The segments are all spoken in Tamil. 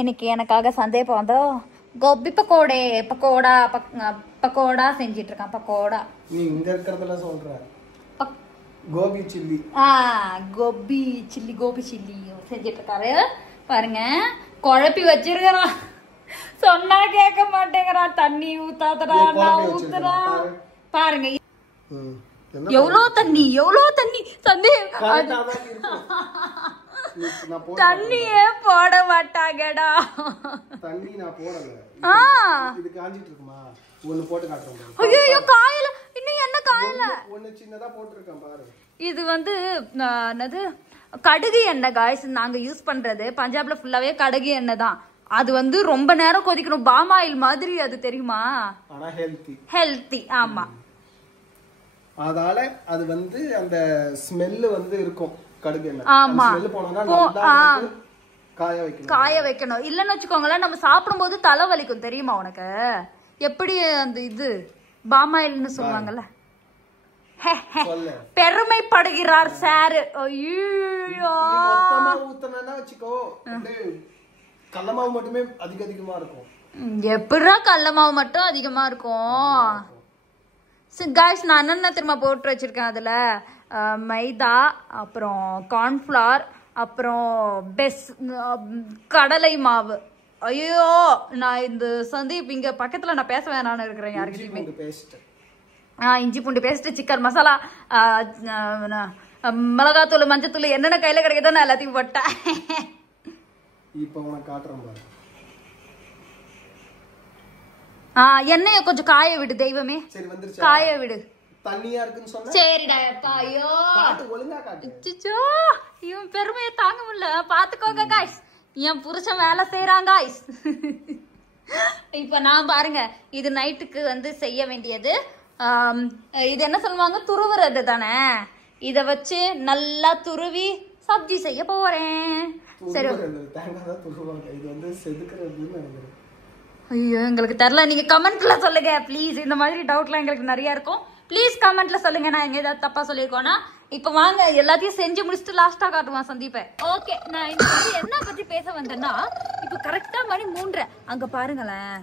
இன்னைக்கு எனக்காக சந்தேகம் வந்தோ கோபி பக்கோடா செஞ்சிட்டு இருக்கான். பக்கோடா நீ இங்க இருக்கறதல சொல்ற கோபி சில்லி. கோபி சில்லி செஞ்சிட்டு இருக்காரு பாருங்க. குழப்பி வச்சிருக்கான். சொன்னா கேட்க மாட்டேங்கிறான். தண்ணி ஊத்தாதடா நான் ஊத்துறா பாருங்க. எவ்வளவு தண்ணி சந்தேகம் தண்ணியே போட மாட்டாங்கடா. தண்ணி நான் போடல. இது காஞ்சிட்டு இருக்குமா? ஒன்னு போட்டு காட்றேன். ஐயோ காயல. இன்னும் என்ன காயல? ஒன்னு சின்னதா போட்டுருக்கேன் பாரு. இது வந்து என்னது கடுகு எண்ணெய் गाइस. நாங்க யூஸ் பண்றது பஞ்சாப்ல ஃபுல்லாவே கடுகு எண்ணெய் தான். அது வந்து ரொம்ப நேரம் கொதிக்கணும். பாம் ஆயில் மாதிரி அது தெரியுமா? ஆனா ஹெல்தி. ஆமா. அதால அது வந்து அந்த ஸ்மெல் வந்து இருக்கும் கடுகு எண்ணெய். ஆமா. ஸ்மெல் போனனா நல்லா காய வைக்கணும். இல்லன்னு வெச்சுக்கோங்களேன் நம்ம சாப்பிடும்போது தலை வலிக்கும் தெரியுமா உனக்கு? எப்படி அந்த இது பாம் ஆயில்னு சொல்வாங்கல்ல. பெருமைப்படுகிறார் சார். ஐயோ மொத்தமா ஊத்தனனா வெச்சுக்கோ கல்லமாவு மட்டுமே அதிகமா இருக்கும். எப்படிடா கல்லமாவு மட்டும் அதிகமா இருக்கும்? गाइस நான் என்ன தெரியுமா போட்டு வச்சிருக்கேன் அதுல மைதா, அப்புறம் கார்ன்ஃப்ளவர், அப்புறம் கடலை மாவு. ஐயோ நான் இந்த சந்தீப் இங்க பக்கத்துல நான் பேச வேணான்னு இருக்கிறேன் யாருக்கிட்டயுமே. இஞ்சி பூண்டு பேஸ்ட், சிக்கன் மசாலா, மிளகாத்தூள், மஞ்சத்தூள் என்னென்ன கையில கிடைக்குதோ நான் எல்லாத்தையும் போட்டேன். இப்போ உனக்கு காட்றேன் பாரு. எண்ணெய கொஞ்சம் காய விடு தெய்வமே. சரி வந்துருச்சு. காய விடு. தண்ணியா இருக்குன்னு சொன்னா சரிடா. அப்பா ஐயோ காட்டு ஒழுங்கா காட்டு. அச்சச்சோ இவன் பெருமையை தாங்க முடியல. பாத்துக்கோங்க गाइस. என் புருஷன் வேலை செய்யறாங்க गाइस. இப்ப நான் பாருங்க இது நைட்டுக்கு வந்து செய்ய வேண்டியது. இது என்ன சொல்லுவாங்க துருவுறது தானே. இத வச்சு நல்லா துருவி சப்ஜி செய்ய போறேன். சரி தேங்காய் தான் துருவாங்க. இது வந்து செதுக்குறதுன்னு நினைக்கிறேன். ஐயோ எங்களுக்கு தெரியல. நீங்க கமெண்ட்ல சொல்லுங்க ப்ளீஸ். இந்த மாதிரி டவுட்லாம் எங்களுக்கு நிறைய இருக்கும். ப்ளீஸ் கமெண்ட்ல சொல்லுங்க. நான் எங்க ஏதாவது தப்பா சொல்லியிருக்கோன்னா. இப்ப வாங்க எல்லாத்தையும் செஞ்சு முடிச்சுட்டு லாஸ்டா காட்டுவான் சந்தீப்பை. ஓகே நான் இந்த வந்து என்ன பத்தி பேச வந்தேன்னா இப்ப கரெக்டா மணி 3:30. அங்க பாருங்களேன்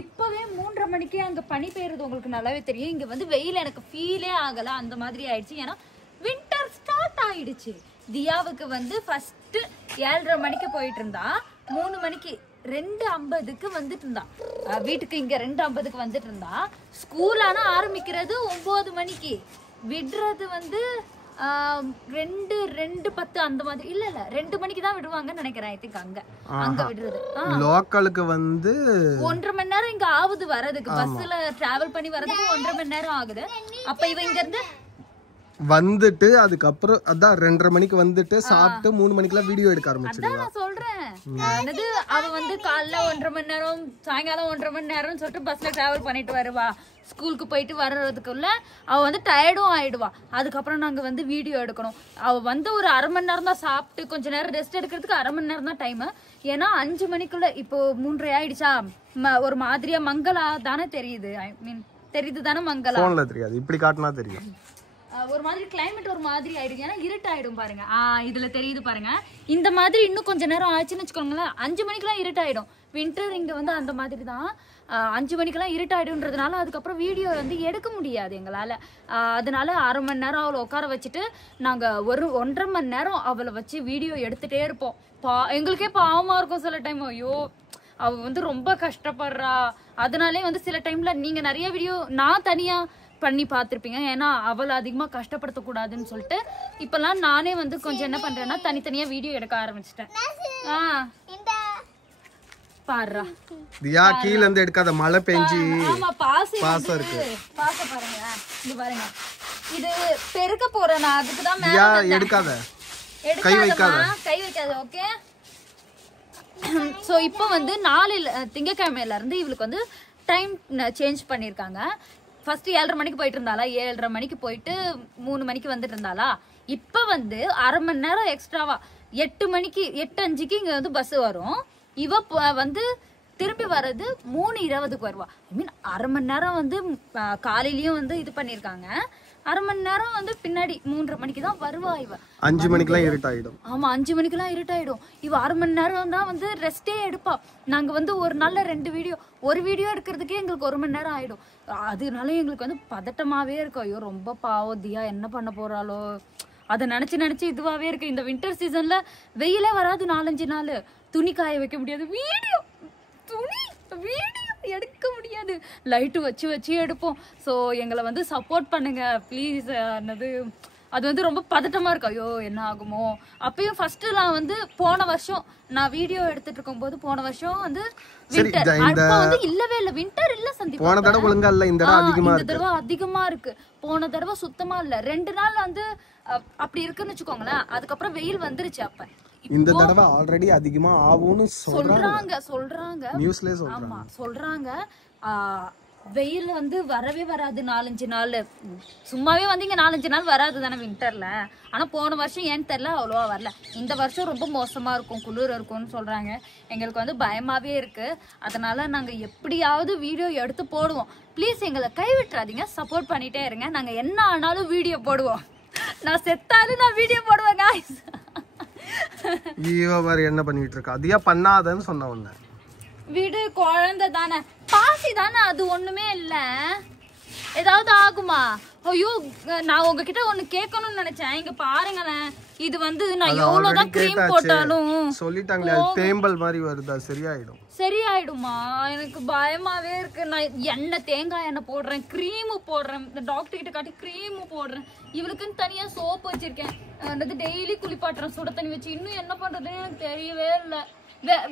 இப்பவே 3:30 மணிக்கே அங்க பனி பெய்யுறது உங்களுக்கு நல்லாவே தெரியும். இங்க வந்து வெயில் எனக்கு ஃபீலே ஆகல. அந்த மாதிரி ஆயிடுச்சு. ஏன்னா வின்டர் ஸ்டார்ட் ஆயிடுச்சு. தியாவுக்கு வந்து ஃபர்ஸ்ட் 7:30 மணிக்கு போயிட்டு இருந்தா 3 மணிக்கு 2:50க்கு வந்துட்டு இருந்தா வீட்டுக்கு. இங்க 2:50க்கு வந்துட்டு இருந்தா. ஸ்கூல் ஆனா ஆரம்பிக்கிறது 9 மணிக்கு. விடுறது வந்து 2:10 அந்த மாதிரி. இல்ல 2 மணிக்கு தான் விடுவாங்கன்னு நினைக்கிறேன். ஐ திங்க் அங்க விடுறது லோக்கலுக்கு வந்து 1.5 மணி நேரம் இங்க ஆகுது வரதுக்கு. பஸ்ல டிராவல் பண்ணி வரதுக்கு 1.5 மணி நேரம் ஆகுது. அப்ப இவ இங்க இருந்து வந்துட்டு அதுக்கப்புறம் அதான் 2:30 மணிக்கு வந்துட்டு சாப்பிட்டு 3 மணிக்கெல்லாம் வீடியோ எடுக்க ஆரம்பிச்சிடுவா. நான் சொல்றேன் என்னது அவ வந்து காலைல 1.5 மணி நேரம் சாயங்காலம் 1.5 மணி நேரம் சொல்லிட்டு பஸ்ல டிராவல் பண்ணிட்டு வருவா. ஸ்கூலுக்கு போயிட்டு வர்றதுக்குள்ள அவ வந்து டயர்டும் ஆயிடுவா. அதுக்கப்புறம் நாங்க வந்து வீடியோ எடுக்கணும். அவ வந்து ஒரு 1/2 மணி நேரம் தான் சாப்பிட்டு கொஞ்ச நேரம் ரெஸ்ட் எடுக்கிறதுக்கு 1/2 மணி நேரம் தான் டைம். ஏன்னா 5 மணிக்குள்ள இப்போ 3:30 ஆயிடுச்சா. ஒரு மாதிரியா மங்களா தானே தெரியுது. ஐ மீன் தெரியுது தானே மங்களா. போன்ல தெரியாது. இப்படி காட்டினா தெரியும். ஒரு மாதிரி கிளைமேட் ஒரு மாதிரி ஆயிடும். ஏன்னா இருட்டாயிடும் பாருங்க. இதுல தெரியுது பாருங்க. இந்த மாதிரி இன்னும் கொஞ்ச நேரம் ஆச்சுன்னு வச்சுக்கோங்களேன் 5 மணிக்கெல்லாம் இருட்டாயிடும். வின்டர் இங்க வந்து அந்த மாதிரி தான் 5 மணிக்கெல்லாம் இருட்டாயிடும்ன்றதுனால அதுக்கப்புறம் வீடியோ வந்து எடுக்க முடியாது எங்களால. அதனால 1/2 மணி நேரம் அவளை உட்கார வச்சுட்டு நாங்க 1.5 மணி நேரம் அவளை வச்சு வீடியோ எடுத்துட்டே இருப்போம். எங்களுக்கே பாவமா இருக்கும் சில டைம். ஐயோ அவ வந்து ரொம்ப கஷ்டப்படுறா. அதனாலே வந்து சில டைம்ல நீங்க நிறைய வீடியோ நான் தனியா பண்ணி பார்த்துருப்பீங்க. ஏன்னா அவளை அதிகமா கஷ்டப்படுத்த கூடாதுன்னு சொல்லிட்டு இப்பெல்லாம் நானே வந்து கொஞ்சம் என்ன பண்றேன்னா தனித்தனியா வீடியோ எடுக்க ஆரம்பிச்சிட்டேன். பாருடா தியா கீழ இருந்து எடுக்காத மழை பெஞ்சி. ஆமா பாசம் இருக்கு. பாச பாருங்க. இது பாருங்க இது பெருக்க போறேன் நான். அதுக்கு தான் மேல எடுக்காத கை வைக்காத. ஓகே சோ இப்போ வந்து திங்கக்கிழமையில இருந்து இவளுக்கு வந்து டைம் சேஞ்ச் பண்ணிருக்காங்க. ஃபர்ஸ்ட் 7:30 மணிக்கு போயிட்டு இருந்தாளா. 7:30 மணிக்கு போயிட்டு 3 மணிக்கு வந்துட்டு இருந்தாளா. இப்ப வந்து 1/2 மணி நேரம் எக்ஸ்ட்ராவா 8:05க்கு இங்க வந்து பஸ் வரும். இவ வந்து திரும்பி வர்றது 3:20க்கு வருவா. ஐ மீன் 1/2 மணி நேரம் வந்து காலையிலயும் வந்து இது பண்ணிருக்காங்க. அரை மணி நேரம் வந்து பின்னாடி 3:30 மணிக்கு தான் வருவா இவ. 5 மணிக்கெல்லாம் இருட்டாயிடும். ஆமா 5 மணிக்கெல்லாம் இருட்டாயிடும். இவ அரை மணி நேரம் தான் வந்து ரெஸ்டே எடுப்பா. நாங்க வந்து ஒரு நாள்ல 2 வீடியோ, ஒரு வீடியோ எடுக்கிறதுக்கே எங்களுக்கு 1 மணி நேரம் ஆயிடும். அதனால எங்களுக்கு வந்து பதட்டமாவே இருக்கும். ஐயோ ரொம்ப பாவம் தியா என்ன பண்ண போறாளோ அதை நினைச்சு இதுவாவே இருக்கு. இந்த வின்டர் சீசன்ல வெயிலே வராது 4-5 நாள். துணி காய வைக்க முடியாது, துணி எடுக்க முடியாது, லைட்டு வச்சு எடுப்போம். ஸோ எங்களை வந்து சப்போர்ட் பண்ணுங்க ப்ளீஸ். அது வந்து ரொம்ப பதட்டமா இருக்கு. ஐயோ என்ன ஆகுமோ. அப்பயும் ஃபர்ஸ்ட் நான் வந்து போன வருஷம் நான் வீடியோ எடுத்துட்டு இருக்கும் போது போன வருஷம் வந்து வின்டர், அப்ப வந்து இல்லவே இல்ல வின்டர் இல்ல சந்தீப். போன தடவை ஒழுங்கா இல்ல, இந்த தடவை அதிகமா இருக்கு. இந்த தடவை அதிகமா இருக்கு. போன தடவை சுத்தமா இல்ல. 2 நாள் வந்து அப்படி இருக்குன்னு வச்சுக்கோங்களேன். அதுக்கப்புறம் வெயில் வந்துருச்சு. அப்ப இந்த தடவை ஆல்ரெடி அதிகமா ஆகும்னு சொல்றாங்க நியூஸ்லயே சொல்றாங்க. வெயில் வந்து வரவே வராது 4-5 நாள். சும்மாவே வந்து இங்க 4-5 நாள் வராது தானே வின்டர்ல. ஆனா போன வருஷம் ஏன்னு தெரியல அவ்வளவா வரல. இந்த வருஷம் ரொம்ப மோசமா இருக்கும், குளிர் இருக்கும்னு சொல்றாங்க. எங்களுக்கு வந்து பயமாவே இருக்கு. அதனால நாங்க எப்படியாவது வீடியோ எடுத்து போடுவோம். ப்ளீஸ் எங்களை கைவிட்டுறாதீங்க, சப்போர்ட் பண்ணிட்டே இருங்க. நாங்க என்ன ஆனாலும் வீடியோ போடுவோம். நான் செத்தாலும் நான் வீடியோ போடுவேன் गाइस. ஈவ வேற என்ன பண்ணிட்டு இருக்கா? அதியா பண்ணாதன்னு சொன்ன உடனே வீடு குழந்தை தானே, பாசி தானே, அது ஒண்ணுமே இல்ல. ஏதாவது ஆகுமா? ஐயோ நான் உங்ககிட்ட ஒண்ணு கேட்கணும்னு நினைச்சேன். இங்க பாருங்களேன், இது வந்து நான் எவ்வளவுதான் கிரீம் போட்டாலும் சொல்லிட்டாங்களே அது தேம்பல் மாதிரி வருதா, சரியாயிடுமா? எனக்கு பயமாவே இருக்கு. நான் எண்ணெய் தேங்காய் எண்ணெய் போடுறேன், கிரீமு போடுறேன், இந்த டாக்டர் கிட்ட காட்டி கிரீமு போடுறேன். இவளுக்குன்னு தனியா சோப்பு வச்சிருக்கேன். டெய்லி குளிப்பாட்டுறேன் சுட தண்ணி வச்சு. இன்னும் என்ன பண்றதுன்னு எனக்கு தெரியவே இல்லை.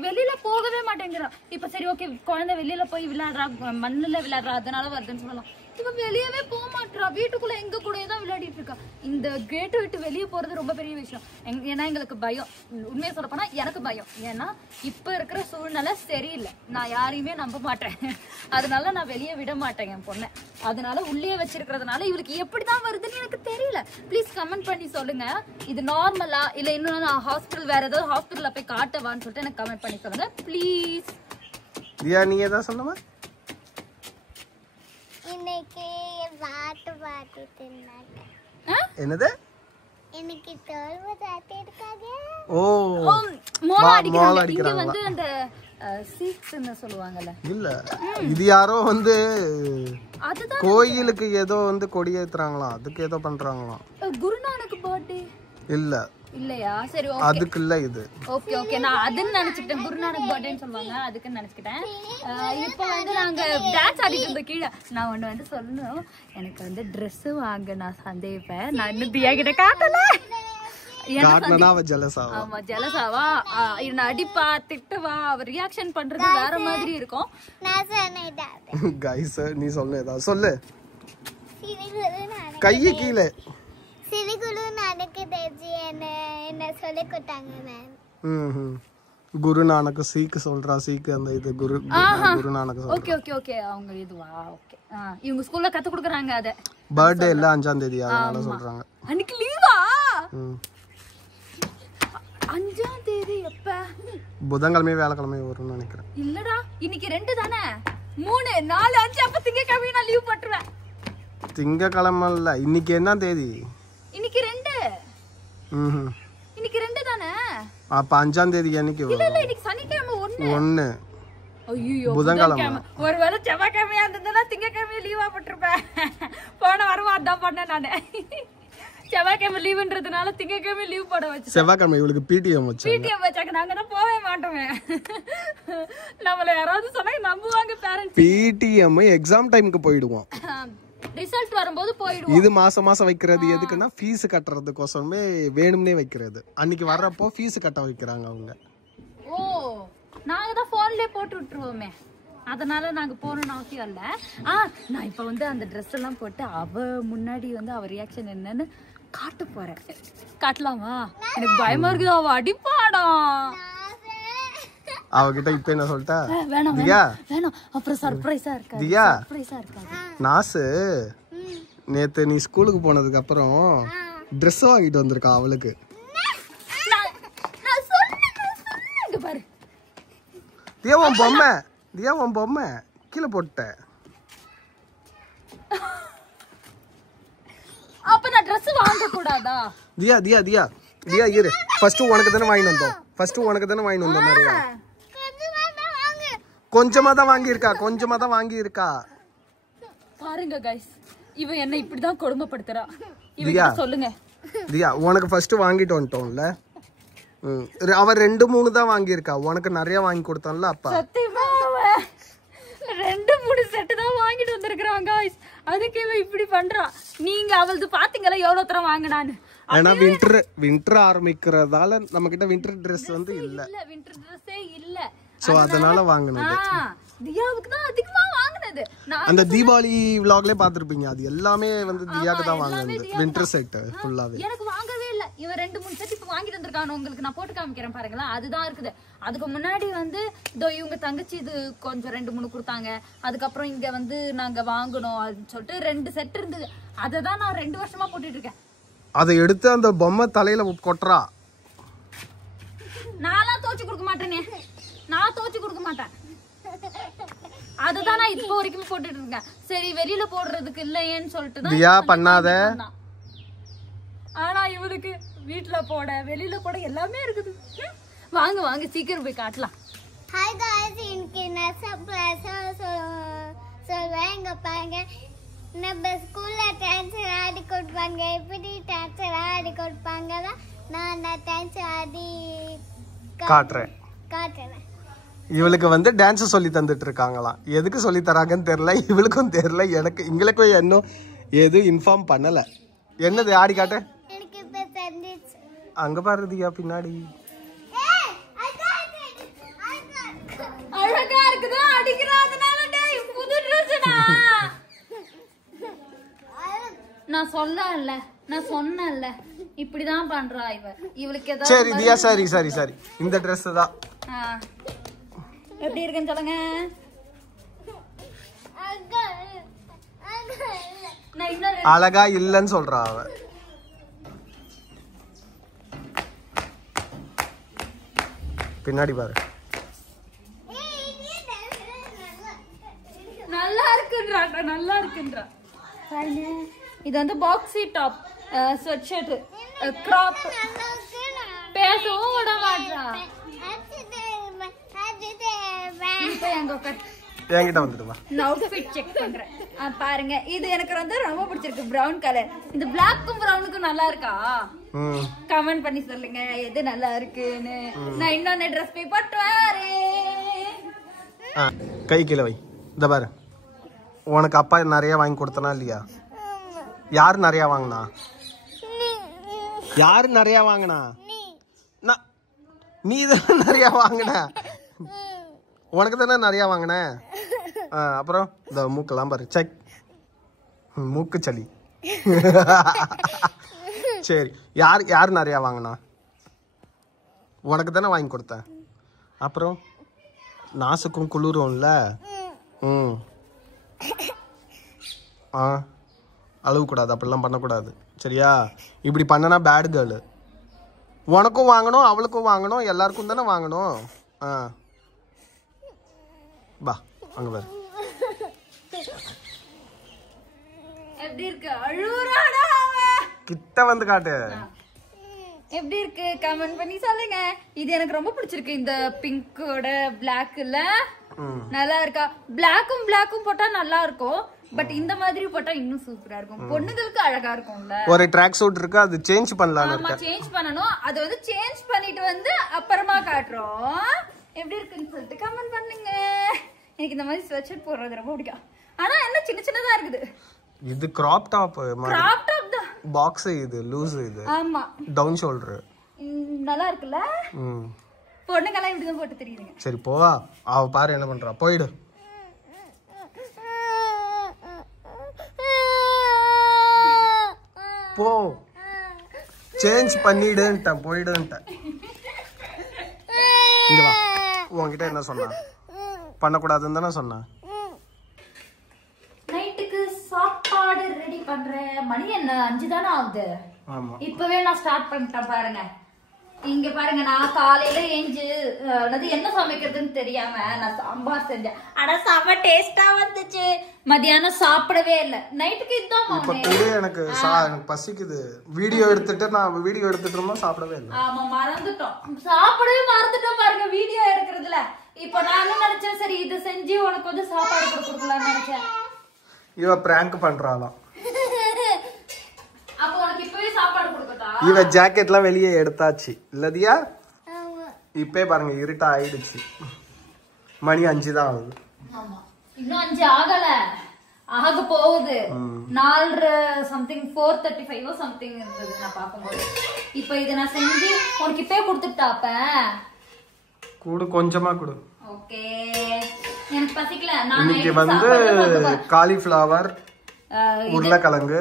வெளியில போகவே மாட்டேங்கிறா. இப்ப சரி ஓகே குழந்தை வெளியில போய் விளையாடுறா, மண்ணுல விளையாடுறா, அதனால வருதுன்னு சொல்லலாம். இவ வெளியவே போக மாட்டா, வீட்டுக்குள்ள எங்க கூடயே தான் விளையாடிட்டு இருக்கா. இந்த கேட்டை விட்டு வெளியே போறது ரொம்ப பெரிய விஷயம். ஏன்னா எங்களுக்கு பயம். உண்மையை சொல்ல போனா எனக்கு பயம். ஏன்னா இப்ப இருக்கிற சூழ்நிலை சரியில்லை. நான் யாரையுமே நம்ப மாட்டேன். அதனால நான் வெளியே விட மாட்டேன் என் பொண்ணை. அதனால உள்ளே வச்சிருக்கிறதுனால இவளுக்கு எப்படிதான் வருதுன்னு எனக்கு தெரியல. ப்ளீஸ் கமெண்ட் பண்ணி சொல்லுங்க. இது நார்மலா இல்ல இன்னும் நான் ஹாஸ்பிட்டல் வேற ஏதாவது ஹாஸ்பிட்டல்ல போய் காட்டவான்னு சொல்லிட்டு எனக்கு கமெண்ட் பண்ணி சொல்லுங்க ப்ளீஸ். தியா நீங்க ஏதாவது சொல்லுமா? இன்னைக்கு பாட்டு தின்னாங்க. என்னது? இன்னைக்கு தோல்வ தாத்தே இருக்காங்க. ஓ மோள அடிக்கிறாங்க. இங்க வந்து அந்த சீக்ஸ்னு சொல்லுவாங்கல. இல்ல இது யாரோ வந்து கோயிலுக்கு ஏதோ வந்து கொடி ஏத்துறாங்களாம், அதுக்கு ஏதோ பண்றாங்களாம். குருநானக் பர்த்டே இல்ல இல்லையா? சரி ஓகே, அதுக்கு இல்ல இது. ஓகே ஓகே நான் அதுன்னு நினைச்சிட்டேன். குருநானக் பர்த்டேன்னு சொல்லுவாங்க அதுக்கு நினைச்சிட்டேன். இப்போ வந்து நாங்க டான்ஸ் ஆடிட்டு இருந்த கீழே நான் ஒண்ணு வந்து சொல்லணும். எனக்கு வந்து ட்ரெஸ் வாங்க நான் சந்தேகப்பேன். நான் இன்னும் தியா கிட்ட காட்டல. ஆமா ஜெலசாவா என்ன அடிப்பா திட்டுவா, அவர் ரியாக்ஷன் பண்றது வேற மாதிரி இருக்கும். गाइस நீ சொல்லு, ஏதாவது சொல்லு. கையை கீழே சிறுகுரு நானக்கு தேஜி என்ன சொல்லி கொடுத்தாங்க மேம். குரு நானக் சீக் சொல்றா. சீக் அந்த இது Guru Nanak. Okay okay okay அவங்க இதுவா? ஓகே இவங்க ஸ்கூல்ல கத்து கொடுக்கறாங்க. அத பர்த்டே இல்ல 5ஆம் தேதி அதனால சொல்றாங்க. அன்னைக்கு லீவா? 5ஆம் தேதி எப்ப? புதன்கிழமை வியாழக்கிழமை வரும்னு நினைக்கிறேன். இல்லடா இன்னைக்கு 2 தானே, 3 4 5 அப்ப திங்கக்கிழமை நான் லீவ் போட்டுருவேன். திங்கக்கிழமை இல்ல, இன்னைக்கு என்ன தேதி? இன்னைக்கு 2. இன்னைக்கு 2 தானே, அப்ப 5ஆம் தேதி என்னைக்கு வரும்? இல்ல இல்ல இன்னைக்கு சனிக்கிழமை 1. ஐயோ புதன்கிழமை. ஒருவேளை செவ்வாய்க்கிழமையா இருந்ததுன்னா திங்கக்கிழமை லீவா போட்டிருப்பேன். போன வாரம் அதான் பண்ணேன் நானு. செவ்வாய்க்கிழமை லீவுன்றதுனால திங்கக்கிழமை லீவ் போட வச்சு. செவ்வாய்க்கிழமை இவளுக்கு பிடிஎம் வச்சாங்க. நாங்க தான் போவே மாட்டோமே. நம்மள யாராவது சொன்னா நம்புவாங்க பேரண்ட்ஸ். பிடிஎம் எக்ஸாம் டைமுக்கு போயிடுவோம். ரிசல்ட் வரும்போது போயிடுவோம். இது மாசம் வைக்கிறது எதுக்குன்னா ஃபீஸ் கட்டறதுக்கோசமே வேணும்னே வைக்கிறது. அன்னைக்கு வர்றப்போ ஃபீஸ் கட்ட வைக்கிறாங்க அவங்க. ஓ நாங்க தான் போன்லயே போட்டு விட்டுருவோமே, அதனால நாங்க போகணும்னு அவசியம் இல்ல. நான் இப்ப வந்து அந்த ட்ரெஸ் எல்லாம் போட்டு அவ முன்னாடி வந்து அவ ரியாக்ஷன் என்னன்னு காட்ட போறேன். காட்டலாமா? எனக்கு பயமா இருக்குது. அவ அடிப்பாடா. அவகிட்ட இப்ப என்ன சொல்லிட்டா? வேணாம் தியா வேணாம், அப்புறம் சர்ப்ரைஸா இருக்காது. தியா சர்ப்ரைஸா இருக்காது. நாசு நேத்து நீ ஸ்கூலுக்கு போனதுக்கு அப்புறம் ட்ரெஸ் வாங்கிட்டு வந்திருக்கா அவளுக்கு. நான் சொன்னேன் பாரு. தியா உன் பொம்மை கீழே போட்ட. அப்ப நான் Dress வாங்க கூடாதா? தியா தியா தியா தியா இரு. ஃபர்ஸ்ட் உனக்கு தான வாங்கி வந்தோம். ஃபர்ஸ்ட் உனக்கு தான வாங்கி வந்தோம் நிறைய. கொஞ்சமா தான் வாங்கி இருக்கா. கொஞ்சமா தான் வாங்கி இருக்கா. பாருங்க गाइस. இவ என்ன இப்படி தான் கொடுமைப்படுத்துறா. இவ சொல்லுங்க. தியா உனக்கு ஃபர்ஸ்ட் வாங்கிட்டு வந்துட்டோம்ல. அவ 2-3 தான் வாங்கி இருக்கா. உனக்கு நிறைய வாங்கி கொடுத்தான்ல அப்பா. சத்தியமா 2-3 செட் தான் வாங்கிட்டு வந்திருக்கான் गाइस. அதுக்கு இவ இப்படி பண்றா. நீங்க அவளது பாத்தீங்களா எவ்வளவு தர வாங்குனானு. ஆனா வின்டர் ஆரம்பிக்கிறதால நம்ம கிட்ட வின்டர் Dress வந்து இல்ல. வின்டர் Dressே இல்ல. சோ அதனால வாங்குனது. தியாவுக்கு தான் அதிகமா வாங்குனது. அந்த தீபாவளி vlogல பாத்துருப்பீங்க. அது எல்லாமே வந்து தியாக்கு தான் வாங்குனது. வின்டர் செட் ஃபுல்லாவே. எனக்கு வாங்கவே இல்ல. இவ 2-3 செட் இப்ப வாங்கிட்டு வந்திருக்கானோ உங்களுக்கு நான் போட்டு காமிக்கிறேன் பாருங்களா. அதுதான் இருக்குது. அதுக்கு முன்னாடி வந்து இதோ இவங்க தங்கச்சி இது கொஞ்சம் 2-3 கொடுத்தாங்க. அதுக்கப்புறம் இங்க வந்து நாங்க வாங்கணும் அப்படின்னு சொல்லிட்டு 2 செட் இருந்தது. அதை தான் நான் 2 வருஷமா போட்டுட்டு இருக்கேன். அதை எடுத்து அந்த பொம்மை தலையில கொட்டுறா. நான்லாம் தோச்சு கொடுக்க மாட்டேனே. நான் தோச்சு கொடுக்க மாட்டேன். அதுதான் நான் இப்போ வரைக்கும் போட்டுட்டு இருக்கேன். சரி வெளியில போடுறதுக்கு இல்லையேன்னு சொல்லிட்டு தான் தியா பண்ணாத. ஆனா இவளுக்கு வீட்டுல போட வெளியில போட எல்லாமே இருக்குது. வாங்க வாங்க சீக்கிரம் போய் காட்டலாம். ஹாய் गाइस, இன்னைக்கு நான் சர்ப்ரைஸ் சொல்றேன். பாருங்க, நம்ம ஸ்கூல்ல டான்ஸ் ஆடி கொடுப்பாங்க. எப்படி டான்ஸ் ஆடி கொடுப்பாங்க நான் அந்த டான்ஸ் ஆடி காட்டுறேன். இவளுக்கு வந்து டான்ஸ் சொல்லி தந்துட்டு இருக்காங்களாம். எதுக்கு சொல்லி தராங்கன்னு தெரியல. இவளுக்கும் தெரியல. எங்களுக்கும் இன்னும் எதுவும் இன்ஃபார்ம் பண்ணல. என்னது ஆடி காட்டு. எனக்கு இப்ப தெரிஞ்சிச்சு. அங்க பாரு தியா பின்னாடி. அழகா இருக்குதா அடிக்கிறாதனால டேய் புது Dressனா. நான் சொன்னேன்ல இப்படி தான் பண்றா இவ. இவளுக்கு ஏதாவது சரி தியா சரி இந்த Dress தான். எப்படி இருக்குன்னு சொல்லுங்க. அழகா இல்லன்னு சொல்றா அவ. பின்னாடி பாரு. நல்லா இருக்குன்றா. இது வந்து boxy top sweatshirt crop. பேசவும் விட மாட்டா. என்கிட்ட வந்துட்டு வா. நான் அவுட்ஃபிட் செக் பண்றேன். பாருங்க இது எனக்கு வந்து ரொம்ப பிடிச்சிருக்கு. Brown colour. இந்த பிளாக்கும் பிரவுனுக்கும் நல்லா இருக்கா? கமெண்ட் பண்ணி சொல்லுங்க எது நல்லா இருக்குன்னு. நான் இன்னொன்னு Dress போய் போட்டு வரேன். கை கீழ வை. இந்த பாரு, உனக்கு அப்பா நிறைய வாங்கி கொடுத்தனா இல்லையா? யாரு நிறைய வாங்கினா? யாரு நிறைய வாங்கினா? நீ தானே நிறைய வாங்கின. உனக்கு தானே நிறைய வாங்கின. அப்புறம் இந்த மூக்கெல்லாம் பாரு. செக் மூக்கு சளி. சரி, யார் நிறைய வாங்கினா? உனக்கு தானே வாங்கி கொடுத்தேன். அப்புறம் நாசுக்கும் குளிரும்ல. அழுவக்கூடாது, அப்படிலாம் பண்ணக்கூடாது சரியா? இப்படி பண்ணனா பேட் கேர்ளு. உனக்கும் வாங்கணும், அவளுக்கும் வாங்கணும், எல்லாருக்கும் தானே வாங்கணும். பா அங்க பாரு. எப்படி இருக்கு? அழுறாடா. கிட்ட வந்து காட்டு. எப்படி இருக்கு கமெண்ட் பண்ணி சொல்லுங்க. இது எனக்கு ரொம்ப பிடிச்சிருக்கு. இந்த பிங்கோட பிளாக்ல நல்லா இருக்கா? பிளாக்கும் போட்டா நல்லா இருக்கும். பட் இந்த மாதிரி போட்டா இன்னும் சூப்பரா இருக்கும். பொண்ணுங்களுக்கு அழகா இருக்கும்ல. ஒரு ட்ராக் சூட் இருக்கு, அது சேஞ்ச் பண்ணலாம்னு இருக்கேன். ஆமா சேஞ்ச் பண்ணனும். அது வந்து சேஞ்ச் பண்ணிட்டு வந்து அப்புறமா காட்றோம். எப்படி இருக்குன்னு சொல்லிட்டு கமெண்ட் பண்ணுங்க. எனக்கு இந்த மாதிரி ஸ்வெட்ஷர்ட் போடுறது ரொம்ப பிடிக்கும். ஆனா என்ன சின்னதா இருக்குது. இது கிராப் டாப் மாதிரி. கிராப் டாப் தான். பாக்ஸ் இது லூஸ் இது. ஆமா. Down shoulder. நல்லா இருக்குல்ல? பொண்ணுங்கலாம் இப்படி தான் போட்டு தெரியுதுங்க. சரி போ. அவ பாரு என்ன பண்றா. போய்டு. போ. சேஞ்ச் பண்ணிடுன்ட்டேன். போய்டுன்ட்டேன். இங்க வா. உன்கிட்ட என்ன சொன்னா? பண்ணக்கூடாதுன்னு தானே சொன்னா? நைட்டுக்கு சாப்பாடு ரெடி பண்றேன். மணி என்ன 5 தானே ஆகுது. ஆமா. இப்பவே நான் ஸ்டார்ட் பண்ணிட்டேன் பாருங்க. இங்க பாருங்க, நான் காலையில ஏஞ்சு என்ன சமைக்கிறதுன்னு தெரியாம நான் சாம்பார் செஞ்சேன். ஆனா செம டேஸ்டா வந்துச்சு. மதியானம் சாப்பிடவே இல்ல. நைட்டுக்கு இதுதான் எனக்கு பசிக்குது. வீடியோ எடுத்துட்டு இருந்தோம், சாப்பிடவே இல்லை. ஆமா, மறந்துட்டோம், சாப்பிடவே மறந்துட்டோம் பாருங்க வீடியோ எடுக்கிறதுல. இப்ப நான் என்ன நினைச்சேன், சரி இது செஞ்சு உனக்கு வந்து சாப்பாடு கொடுக்கலாம்னு நினைச்சேன். இவ பிராங்க் பண்றாளாம். அப்ப உனக்கு இப்பவே சாப்பாடு கொடுக்கட்டா? இவ ஜாக்கெட்லாம் வெளியே எடுத்தாச்சு இல்லதியா? இப்பே பாருங்க, இருட்டா ஆயிடுச்சு. மணி 5 தான் ஆகுது. ஆமா, இன்னும் 5 ஆகல, ஆக போகுது. 4 சம்திங் 4:35 சம்திங் இருந்தது நான் பாக்கும்போது. இப்ப இத நான் செஞ்சு உனக்கு இப்பே கொடுத்துட்டாப்ப கூடு, கொஞ்சமா கொடு. ஓகே, எனக்கு பசிக்கல. நான் இன்னைக்கு வந்து காலிஃப்ளவர், உருளைக்கிழங்கு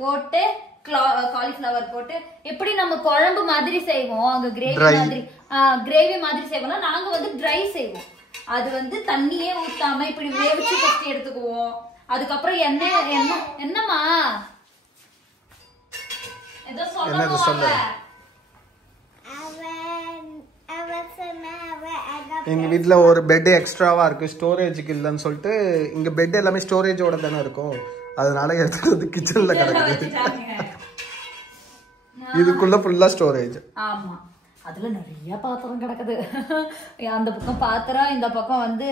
போட்டு காலிஃப்ளவர் போட்டு எப்படி நம்ம குழம்பு மாதிரி செய்வோம், அங்க கிரேவி மாதிரி செய்வோம்னா நாங்க வந்து ட்ரை செய்வோம். அது வந்து தண்ணியே ஊத்தாம இப்படி வேவிச்சு கட்டி எடுத்துக்குவோம். அதுக்கப்புறம் என்னம்மா ஏதோ சொல்லுங்க. எங்க வீட்ல ஒரு பெட் எக்ஸ்ட்ராவா இருக்கு, ஸ்டோரேஜுக்கு இல்லன்னு சொல்லிட்டு. இங்க பெட் எல்லாமே ஸ்டோரேஜோட தானே இருக்கும், அதனால எடுத்து வந்து கிச்சன்ல கிடக்குது. இதுக்குள்ள ஃபுல்லா ஸ்டோரேஜ். ஆமா, அதுல நிறைய பாத்திரம் கிடக்குது. அந்த பக்கம் பாத்திரம், இந்த பக்கம் வந்து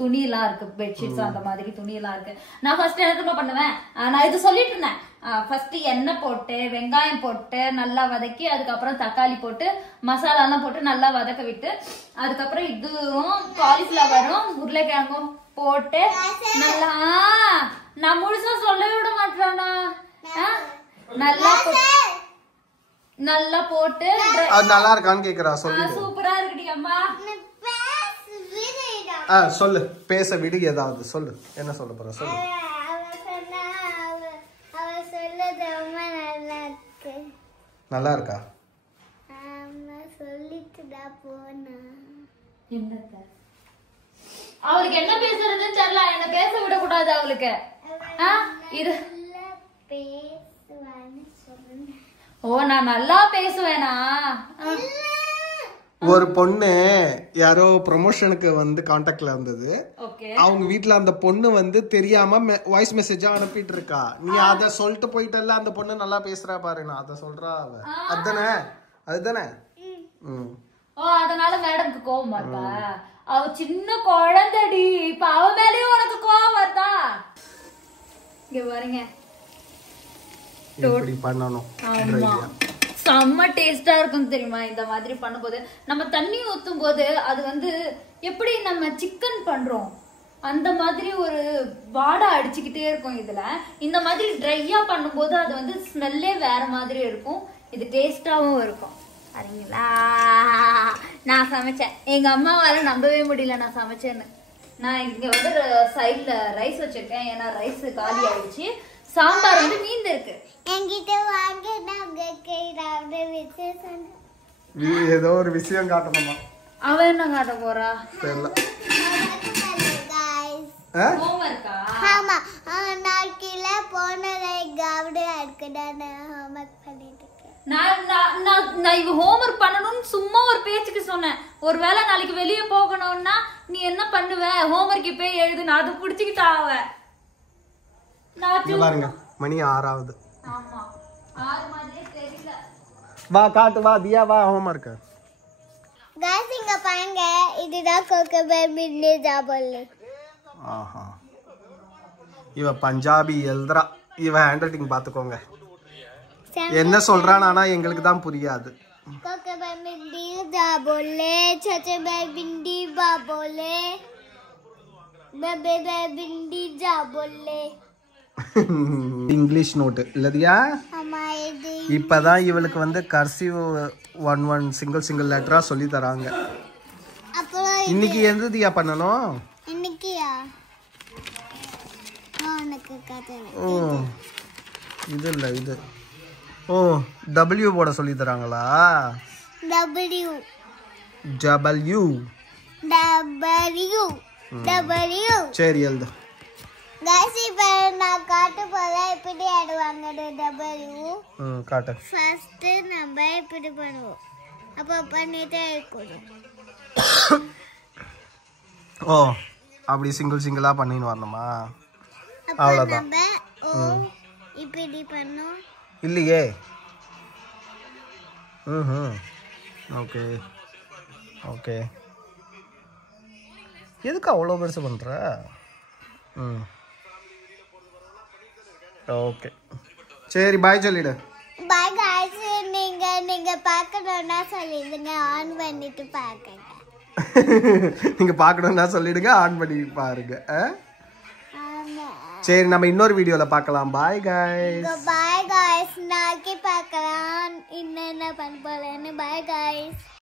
துணி எல்லாம் இருக்கு, பெட்ஷீட்ஸ் அந்த மாதிரி துணி எல்லாம் இருக்கு. நான் ஃபர்ஸ்ட் என்ன பண்ணுவேன், நான் இது சொல்லிட்டு இருந்தேன். ஃபர்ஸ்ட் எண்ணெய் போட்டு வெங்காயம் போட்டு நல்லா வதக்கி, அதுக்கப்புறம் தக்காளி போட்டு மசாலா எல்லாம் போட்டு நல்லா வதக்க விட்டு, அதுக்கப்புறம் இதுவும் காலிஃபிளவரும் உருளைக்கிழங்கும் போட்டு நல்லா, நான் முழுசா சொல்லவே விட மாட்டேறானா, நல்லா போட்டு நல்லா இருக்கான்னு கேக்குறா. சொல்லு. சூப்பரா இருக்குடி அம்மா. சொல்லு, பேச விடு, ஏதாவது சொல்லு. என்ன சொல்ல போற சொல்லு. நல்லா இருக்கா? அவளுக்கு என்ன பேசுறதுன்னு தெரியல, என்ன பேச விடக்கூடாது அவளுக்கு. இது ஓ, நான் நல்லா பேசுவேனா? ஒரு பொண்ணு யாரோ ப்ரொமோஷனுக்கு வந்து கான்டாக்ட்ல இருந்தது. அவங்க வீட்ல அந்த பொண்ணு வந்து தெரியாம வாய்ஸ் மெசேஜா அனுப்பிட்டு இருக்கா. நீ அத சொல்லிட்டு போயிட்டல்ல, அந்த பொண்ணு நல்லா பேசுறா பாரு, நான் அத சொல்றா. அவ அதுதானே. ஓ, அதனால மேடம்க்கு கோவம் வருதா? அவ சின்ன குழந்தைடி, இப்ப அவ மேலயும் உனக்கு கோவம் வருதா? இங்க பாருங்க, இப்படி பண்ணனும். செம்ம டேஸ்டா இருக்கும் தெரியுமா? இந்த மாதிரி பண்ணும்போது நம்ம தண்ணி ஊத்தும் போது அது வந்து எப்படி நம்ம சிக்கன் பண்றோம் அந்த மாதிரி ஒரு வாடை அடிச்சுக்கிட்டே இருக்கும். இதுல இந்த மாதிரி ட்ரையா பண்ணும்போது அது வந்து ஸ்மெல்லே வேற மாதிரி இருக்கும். இது டேஸ்டாவும் இருக்கும். சரிங்களா? நான் சமைச்சேன். எங்க அம்மாவால நம்பவே முடியல நான் சமைச்சேன்னு. நான் இங்க வந்து சைட்ல ரைஸ் வச்சிருக்கேன், ஏன்னா ரைஸ் காலி ஆயிடுச்சு. சாம்பார் வந்து மீந்து இருக்கு. என்கிட்ட வாங்க, ஏதோ ஒரு விஷயம் காட்டணுமா? அவ என்ன காட்ட போறா தெரியல. ஹோம்வொர்க்கா? ஆமா, நான் கீழ போனதை கவுடு அடக்கடானே ஹோம்வொர்க் பண்ணிட்டு இருக்கேன். நான் இவ ஹோம்வொர்க் பண்ணணும்னு சும்மா ஒரு பேச்சுக்கு சொன்னேன். ஒருவேளை நாளைக்கு வெளியே போகணும்னா நீ என்ன பண்ணுவ, ஹோம்வொர்க் இப்ப எழுது, நான் அது புடிச்சுக்கிட்டா. அவ பாருங்க, மணி 6 ஆகுது. ஆமா, 6 மாதிரியே தெரியல. வா காட்டு, வா தியா, வா ஹோம்வொர்க். गाइस இங்க பாருங்க, இதுதான் கோகோ பேபி நிஞ்சா போலே. ஆஹா, இவ பஞ்சாபி எழுதுறா. இவ ஹேண்ட் ரைட்டிங் பாத்துக்கோங்க. என்ன சொல்றான் ஆனா எங்களுக்கு தான் புரியாது. கோகோ பேபி நிஞ்சா போலே, சச்சே பேபி நிபா போலே, பேபி பேபி நிஞ்சா போலே. இங்கிலீஷ் நோட்டு இல்லதியா? இப்பதான் இவளுக்கு வந்து கர்சிவ் 1 சிங்கிள் லெட்டரா சொல்லி தராங்க. இன்னைக்கு எந்ததியா பண்ணணும்? இன்னைக்கியா? ஓ, இது இல்ல, இது. ஓ, W போட சொல்லி தராங்களா? W W W W. சரி எழுது. गाइस இப்ப நான் காட்ட போறேன், எப்படி ஆடுவாங்க W. காட்டு. ஃபர்ஸ்ட் நம்ம இப்படி பண்ணுவோம். அப்போ பண்ணிட்டே இருக்கணும். ஓ அப்படி சிங்கிளா பண்ணின்னு வரணுமா? அப்போ அவ்வளோதான். நம்ம இப்படி பண்ணோம் இல்லையே. Okay okay. எதுக்கு அவ்வளோ பெருசு பண்ணுற? ஓகே சரி பாய் சொல்லிடு. பாய் गाइस. நீங்க பார்க்கணும்னா சொல்லிடுங்க, ஆன் பண்ணிட்டு பாருங்க. நீங்க பார்க்கணும்னா சொல்லிடுங்க, ஆன் பண்ணி பாருங்க. ஆமா. சரி நம்ம இன்னொரு வீடியோல பார்க்கலாம். பாய் गाइस. பாய் गाइस. நாளைக்கு பார்க்கலாம் என்னென்ன பண்ண போறேன்னு. பாய் गाइस.